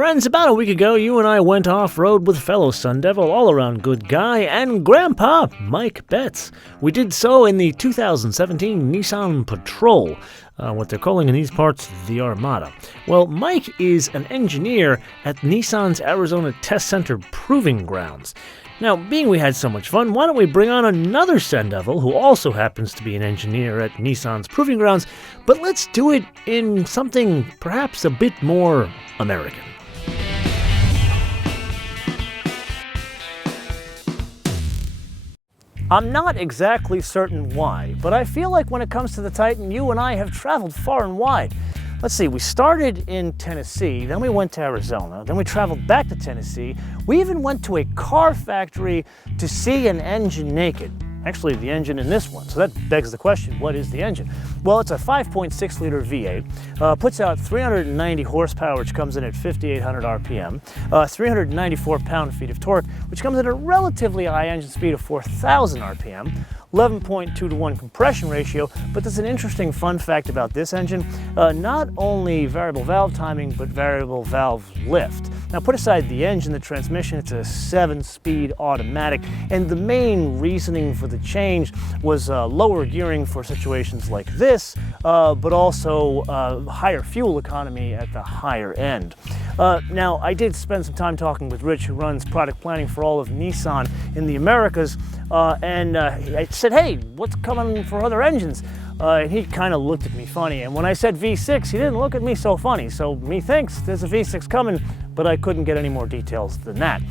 Friends, about a week ago, you and I went off-road with fellow Sun Devil, all-around good guy, and Grandpa, Mike Betts. We did so in the 2017 Nissan Patrol, what they're calling in these parts the Armada. Well, Mike is an engineer at Nissan's Arizona Test Center Proving Grounds. Now, being we had so much fun, why don't we bring on another Sun Devil who also happens to be an engineer at Nissan's Proving Grounds, but let's do it in something perhaps a bit more American. I'm not exactly certain why, but I feel like when it comes to the Titan, you and I have traveled far and wide. Let's see, we started in Tennessee, then we went to Arizona, then we traveled back to Tennessee. We even went to a car factory to see an engine naked. Actually, the engine in this one. So that begs the question, what is the engine? Well, it's a 5.6 liter V8, puts out 390 horsepower, which comes in at 5,800 RPM, 394 pound-feet of torque, which comes at a relatively high engine speed of 4,000 RPM, 11.2 to 1 compression ratio, but there's an interesting fun fact about this engine. Not only variable valve timing, but variable valve lift. Now put aside the engine, the transmission, it's a 7-speed automatic, and the main reasoning for the change was lower gearing for situations like this, but also higher fuel economy at the higher end. Now, I did spend some time talking with Rich, who runs product planning for all of Nissan in the Americas, and I said, hey, what's coming for other engines? And he kind of looked at me funny, and when I said V6, he didn't look at me so funny, so methinks there's a V6 coming, but I couldn't get any more details than that.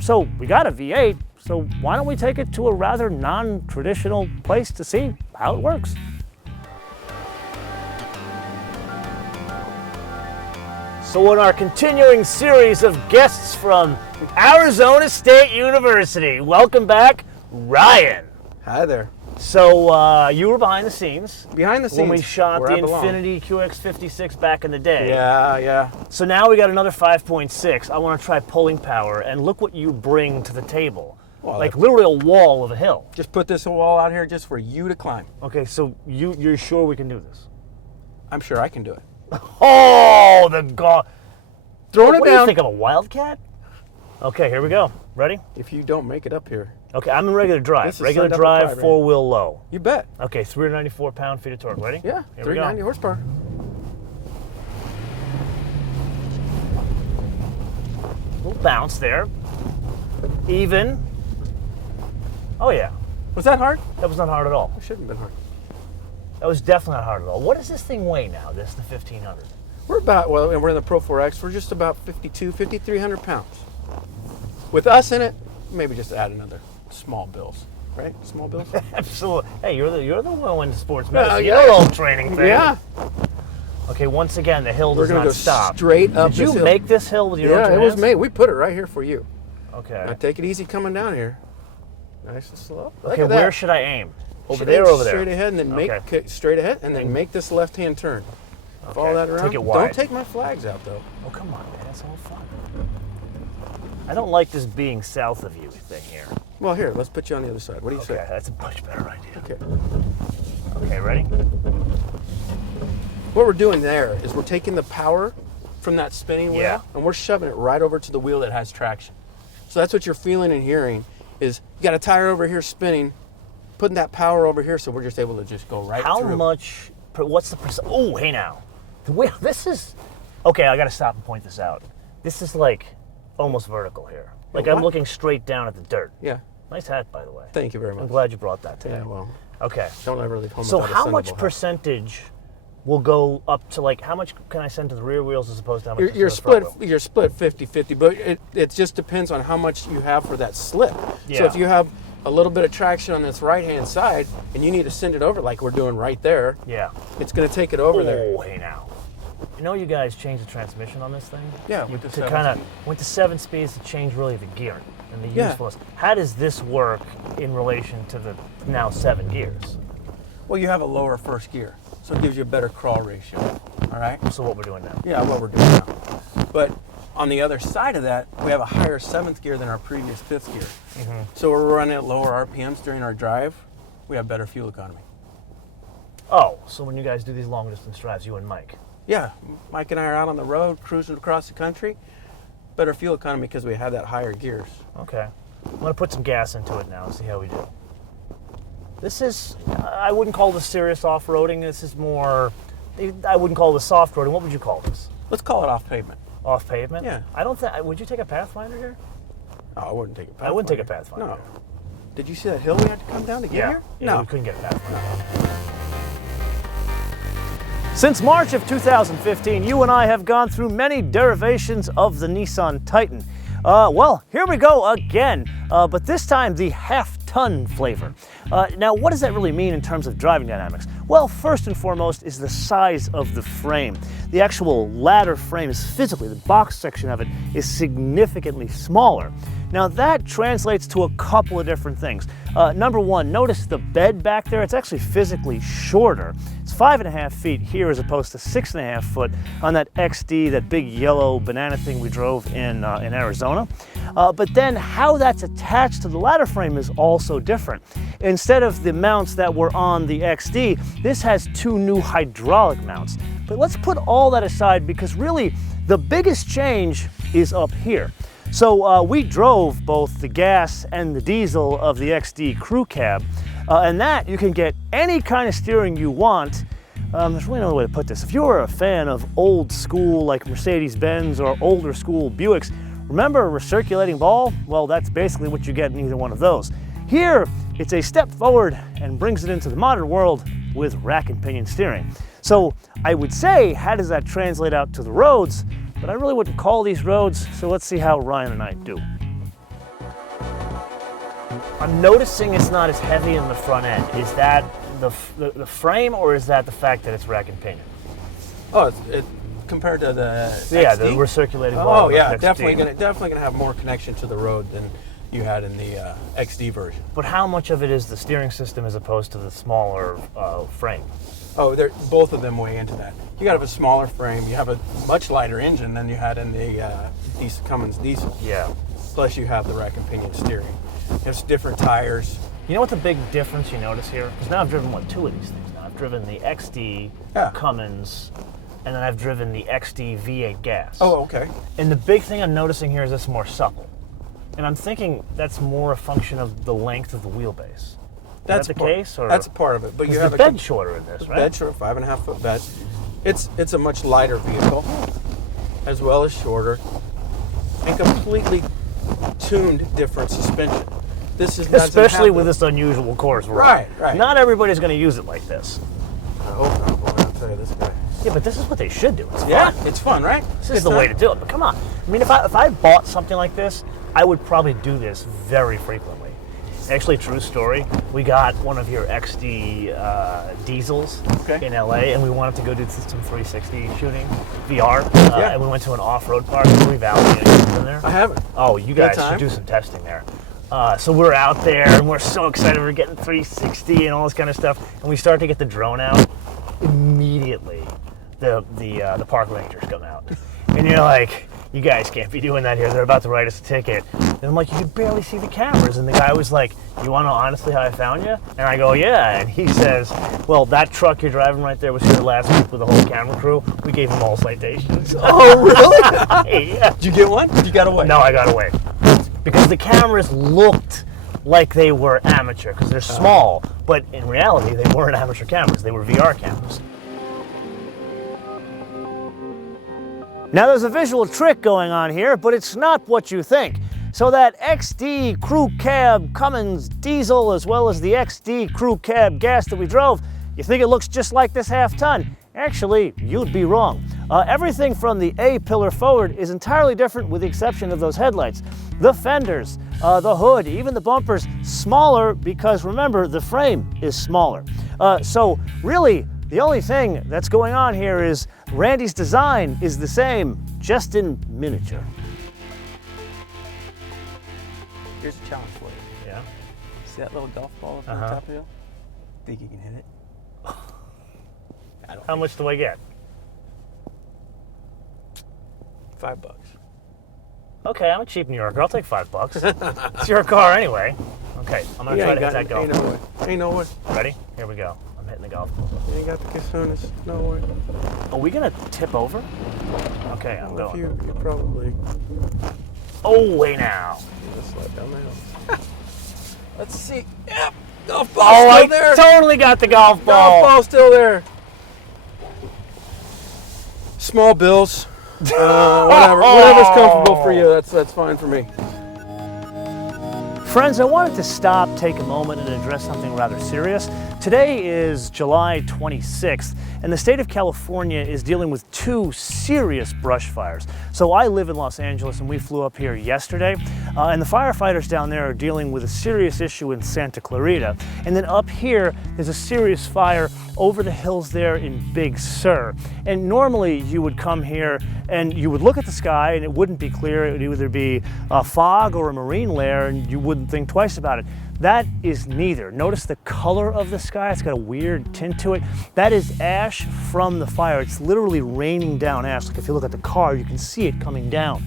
So we got a V8, so why don't we take it to a rather non-traditional place to see how it works? So in our continuing series of guests from Arizona State University, welcome back, Ryan. Hi there. So you were behind the scenes. Behind the scenes. When we shot the Infiniti QX56 back in the day. Yeah. So now we got another 5.6. I want to try pulling power, and look what you bring to the table. Well, like literally a wall of a hill. Just put this wall out here just for you to climb. Okay, so you're sure we can do this? I'm sure I can do it. Oh, the god. Throwing it down. What do you think of a Wildcat? Okay, here we go. Ready? If you don't make it up here. Okay, I'm in regular drive. Regular drive, 4-wheel low. You bet. Okay, 394 pound-feet of torque. Ready? Yeah, here 390 horsepower. Little bounce there. Even. Oh yeah. Was that hard? That was not hard at all. It shouldn't have been hard. That was definitely not hard at all. What does this thing weigh now, the 1500? We're about, well, and we're in the Pro 4X, we're just about 5,300 pounds. With us in it, maybe just add another small bills, right? Small bills? Absolutely. Hey, you're the one in sports medicine. Yeah. You're all training thing. Yeah. Okay, once again, the hill does not stop. Straight up. Did you make this hill with your own hands? Yeah, it was made. We put it right here for you. Okay. Now take it easy coming down here. Nice and slow. Okay, where should I aim? Over there or over there? Straight ahead, and then make straight ahead, and then make this left-hand turn. Okay. Follow that around. Take it wide. Don't take my flags out, though. Oh, come on, man. That's all fun. I don't like this being south of you thing here. Well, here, let's put you on the other side. What do you say? Okay, that's a much better idea. Okay. Okay, ready? What we're doing there is we're taking the power from that spinning wheel, and we're shoving it right over to the wheel that has traction. So that's what you're feeling and hearing is you got a tire over here spinning, putting that power over here, so we're just able to just go right through. How much, what's the percent? Oh, hey now. The wheel, this is, okay, I got to stop and point this out. This is like almost vertical here. Like I'm looking straight down at the dirt. Yeah. Nice hat, by the way. Thank you very much. I'm glad you brought that today. Yeah, well. Okay. Don't ever leave home So without a how sendable much hat. percentage will go up to, like, how much can I send to the rear wheels as opposed to how much You're to the front wheel? You're split 50-50, but it just depends on how much you have for that slip. Yeah. So if you have a little bit of traction on this right-hand side and you need to send it over like we're doing right there, it's going to take it over there. Oh, hey now. You know you guys changed the transmission on this thing? Yeah. To kind of went to 7 speeds to change really the gearing and the usefulness. How does this work in relation to the now 7 gears? Well, you have a lower first gear, so it gives you a better crawl ratio. All right. So what we're doing now? Yeah, what we're doing now. But on the other side of that, we have a higher 7th gear than our previous 5th gear. Mm-hmm. So we're running at lower RPMs during our drive. We have better fuel economy. Oh, so when you guys do these long distance drives, you and Mike? Yeah, Mike and I are out on the road, cruising across the country. Better fuel economy because we have that higher gears. Okay. I'm going to put some gas into it now and see how we do. This is, I wouldn't call this serious off-roading. This is more, I wouldn't call this soft-roading. What would you call this? Let's call it off pavement. Off pavement? Yeah. I don't think, would you take a Pathfinder here? Oh, I wouldn't take a Pathfinder. I wouldn't take a Pathfinder. No. Did you see that hill we had to come down to get here? Yeah, No. we couldn't get a Pathfinder. Since March of 2015, you and I have gone through many derivations of the Nissan Titan. Well, here we go again, but this time the half-ton flavor. Now, what does that really mean in terms of driving dynamics? Well, first and foremost is the size of the frame. The actual ladder frame is physically, the box section of it is significantly smaller. Now that translates to a couple of different things. Number one, notice the bed back there, it's actually physically shorter. It's 5.5 feet here as opposed to 6.5 foot on that XD, that big yellow banana thing we drove in Arizona. But then how that's attached to the ladder frame is also different. Instead of the mounts that were on the XD, this has two new hydraulic mounts. But let's put all that aside because really the biggest change is up here. So we drove both the gas and the diesel of the XD crew cab, and that you can get any kind of steering you want. There's really no way to put this. If you were a fan of old school like Mercedes-Benz or older school Buicks, remember a recirculating ball? Well, that's basically what you get in either one of those. Here, it's a step forward and brings it into the modern world with rack and pinion steering. So I would say, how does that translate out to the roads? But I really wouldn't call these roads, so let's see how Ryan and I do. I'm noticing it's not as heavy in the front end. Is that the frame, or is that the fact that it's rack and pinion? Oh, it compared to the Yeah, XD? the recirculating ball. Oh yeah, XD. definitely gonna have more connection to the road than you had in the XD version. But how much of it is the steering system as opposed to the smaller frame? Oh, both of them weigh into that. You got to have a smaller frame. You have a much lighter engine than you had in the Cummins diesel. Yeah. Plus, you have the rack and pinion steering. There's different tires. You know what the big difference you notice here? Because now I've driven, what, two of these things now. I've driven the XD Cummins, and then I've driven the XD V8 gas. Oh, okay. And the big thing I'm noticing here is it's more supple. And I'm thinking that's more a function of the length of the wheelbase. Is that the case? Or? That's a part of it. But you have the bed shorter in this, right? Bed short, 5.5 foot bed. It's a much lighter vehicle, as well as shorter, and completely tuned different suspension. This is especially with this unusual course. Right. Not everybody's going to use it like this. I hope not, boy. I'll tell you this guy. Yeah, but this is what they should do. It's fun. Yeah, it's fun, right? This is the way to do it. But come on. I mean, if I bought something like this, I would probably do this very frequently. Actually, true story. We got one of your XD diesels in LA, and we wanted to go do some 360 shooting, VR. And we went to an off-road park in Louis Valley. In there? I haven't. Oh, you guys should do some testing there. So we're out there, and we're so excited. We're getting 360 and all this kind of stuff. And we start to get the drone out. Immediately, the park rangers come out, and you're like, you guys can't be doing that here. They're about to write us a ticket. And I'm like, you can barely see the cameras. And the guy was like, you want to know honestly how I found you? And I go, yeah. And he says, well, that truck you're driving right there was here last week with the whole camera crew. We gave them all citations. Oh, really? Yeah. Did you get one? Did you got away? No, I got away. Because the cameras looked like they were amateur, because they're small. But in reality, they weren't amateur cameras. They were VR cameras. Now there's a visual trick going on here, but it's not what you think. So that XD Crew Cab Cummins diesel as well as the XD Crew Cab gas that we drove, you think it looks just like this half-ton. Actually, you'd be wrong. Everything from the A-pillar forward is entirely different with the exception of those headlights. The fenders, the hood, even the bumpers, smaller because remember, the frame is smaller. So really, the only thing that's going on here is Randy's design is the same, just in miniature. Here's a challenge for you. Yeah? See that little golf ball up on the top of you? Think you can hit it? How much do I get? $5. Okay, I'm a cheap New Yorker. I'll take $5. It's your car anyway. Okay, I'm gonna try to hit that golf ball. Ain't no way. Ready? Here we go. I'm hitting the golf ball. You ain't got the cajones. No way. Are we gonna tip over? Okay, I'm Well, going. you probably Oh, way now. just slide down the hill. Let's see. Yep. Golf ball Oh, still I there. totally got the golf ball. Golf ball still there. Small bills. Whatever's comfortable for you. That's fine for me. Friends, I wanted to stop, take a moment, and address something rather serious. Today is July 26th, and the state of California is dealing with 2 serious brush fires. So I live in Los Angeles, and we flew up here yesterday, and the firefighters down there are dealing with a serious issue in Santa Clarita. And then up here, there's a serious fire over the hills there in Big Sur. And normally you would come here and you would look at the sky and it wouldn't be clear. It would either be a fog or a marine layer, and you wouldn't think twice about it. That is neither. Notice the color of the sky. It's got a weird tint to it. That is ash from the fire. It's literally raining down ash. Like if you look at the car, you can see it coming down.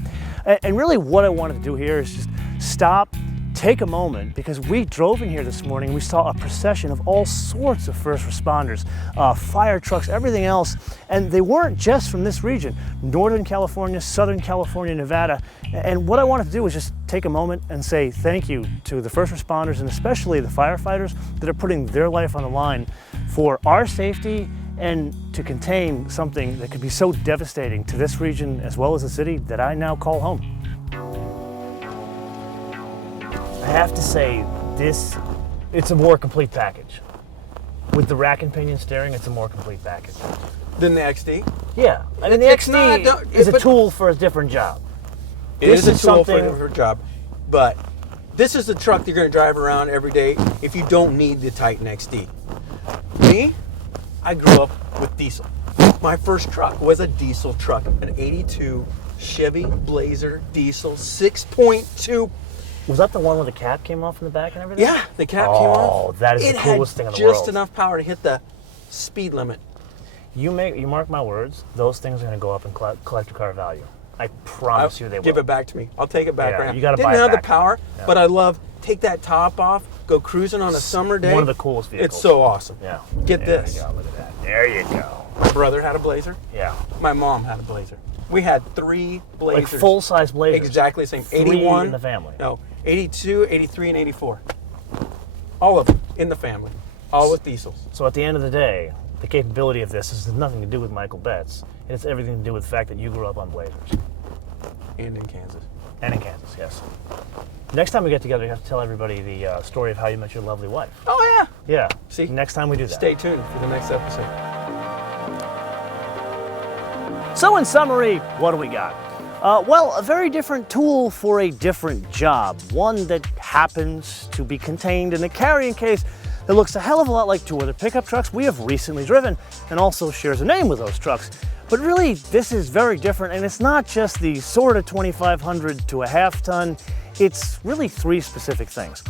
And really what I wanted to do here is just stop, take a moment, because we drove in here this morning and we saw a procession of all sorts of first responders, fire trucks, everything else. And they weren't just from this region, Northern California, Southern California, Nevada. And what I wanted to do was just take a moment and say thank you to the first responders and especially the firefighters that are putting their life on the line for our safety and to contain something that could be so devastating to this region as well as the city that I now call home. I have to say, it's a more complete package. With the rack and pinion steering, it's a more complete package. Than the XD? Yeah, I mean the XD is a tool for a different job. It is a tool for a different job, but this is the truck you're going to drive around every day if you don't need the Titan XD. Me, I grew up with diesel. My first truck was a diesel truck, an 82 Chevy Blazer diesel 6.2. Was that the one where the cap came off in the back and everything? Yeah, the cap came off. Oh, that is the coolest thing in the world. It had just enough power to hit the speed limit. You mark my words, those things are going to go up in collector car value. I promise you they will. Give it back to me. I'll take it back right now. You got to buy it Didn't have back. the power, but I love, take that top off, go cruising on a summer day. One of the coolest vehicles. It's so awesome. Yeah. Get this. There you go, look at that. There you go. My brother had a Blazer. Yeah. My mom had a Blazer. We had 3 Blazers. Like full-size Blazers. Exactly the same. 3 81 in the family. No, 82, 83, and 84. All of them in the family. All with diesels. So at the end of the day, the capability of this has nothing to do with Michael Betts. It's everything to do with the fact that you grew up on Blazers. And in Kansas. And in Kansas, yes. Next time we get together, you have to tell everybody the story of how you met your lovely wife. Oh, yeah. Yeah. See? Next time we do that. Stay tuned for the next episode. So in summary, what do we got? Well, a very different tool for a different job. One that happens to be contained in a carrying case that looks a hell of a lot like 2 other pickup trucks we have recently driven and also shares a name with those trucks. But really, this is very different, and it's not just the sorta 2500 to a half ton. It's really 3 specific things.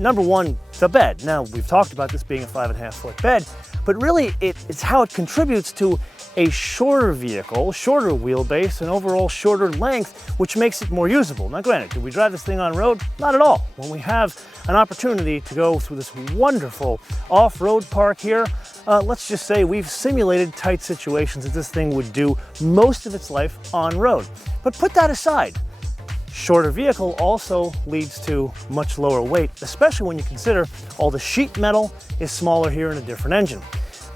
Number 1, the bed. Now, we've talked about this being a 5.5-foot bed, but really it's how it contributes to a shorter vehicle, shorter wheelbase, and overall shorter length, which makes it more usable. Now granted, do we drive this thing on road? Not at all. When we have an opportunity to go through this wonderful off-road park here, let's just say we've simulated tight situations that this thing would do most of its life on road. But put that aside. Shorter vehicle also leads to much lower weight, especially when you consider all the sheet metal is smaller here in a different engine.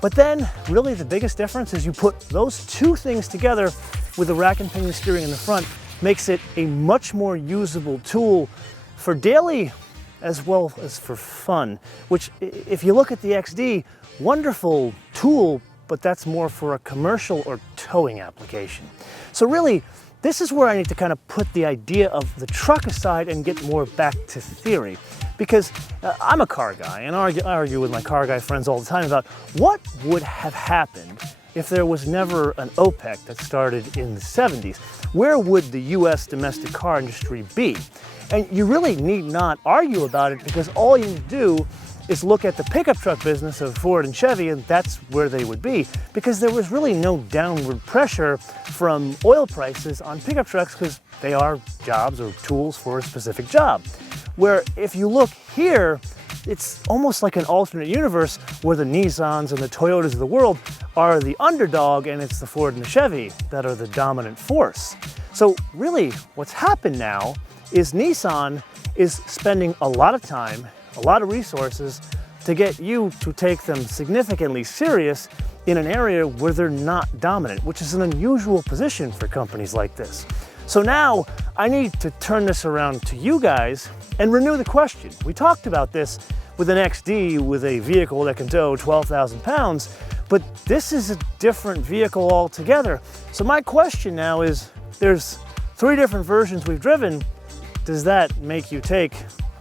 But then, really the biggest difference is you put those 2 things together with the rack and pinion steering in the front, makes it a much more usable tool for daily as well as for fun, which if you look at the XD, wonderful tool, but that's more for a commercial or towing application. So really, this is where I need to kind of put the idea of the truck aside and get more back to theory. Because I'm a car guy, and I argue with my car guy friends all the time about what would have happened if there was never an OPEC that started in the 70s. Where would the US domestic car industry be? And you really need not argue about it, because all you need to do is look at the pickup truck business of Ford and Chevy, and that's where they would be, because there was really no downward pressure from oil prices on pickup trucks, because they are jobs or tools for a specific job. Where if you look here, it's almost like an alternate universe where the Nissans and the Toyotas of the world are the underdog and it's the Ford and the Chevy that are the dominant force. So really what's happened now is Nissan is spending a lot of time, a lot of resources to get you to take them significantly serious in an area where they're not dominant, which is an unusual position for companies like this. So now I need to turn this around to you guys and renew the question. We talked about this with an XD with a vehicle that can tow 12,000 pounds, but this is a different vehicle altogether. So my question now is, there's 3 different versions we've driven. Does that make you take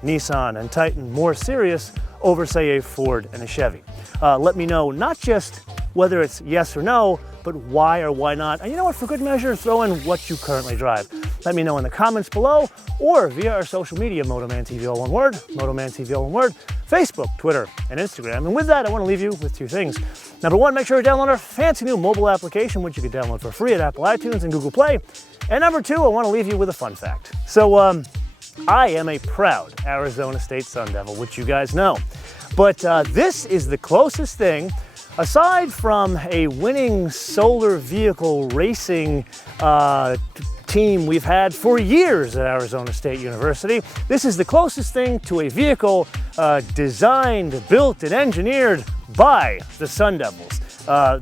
Nissan and Titan more serious over, say, a Ford and a Chevy? Let me know not just whether it's yes or no, but why or why not. And you know what, for good measure, throw in what you currently drive. Let me know in the comments below or via our social media, MotoManTV all one word, MotoManTV all one word, Facebook, Twitter, and Instagram. And with that, I want to leave you with 2 things. Number 1, make sure to download our fancy new mobile application, which you can download for free at Apple iTunes and Google Play. And number 2, I want to leave you with a fun fact. So, I am a proud Arizona State Sun Devil, which you guys know. But this is the closest thing, aside from a winning solar vehicle racing team we've had for years at Arizona State University. This is the closest thing to a vehicle designed, built, and engineered by the Sun Devils.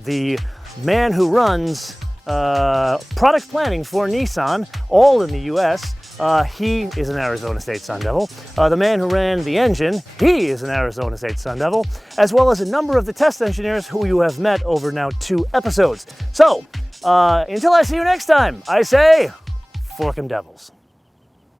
The man who runs product planning for Nissan, all in the US, he is an Arizona State Sun Devil. The man who ran the engine, he is an Arizona State Sun Devil, as well as a number of the test engineers who you have met over now 2 episodes. So, until I see you next time, I say, fork 'em devils.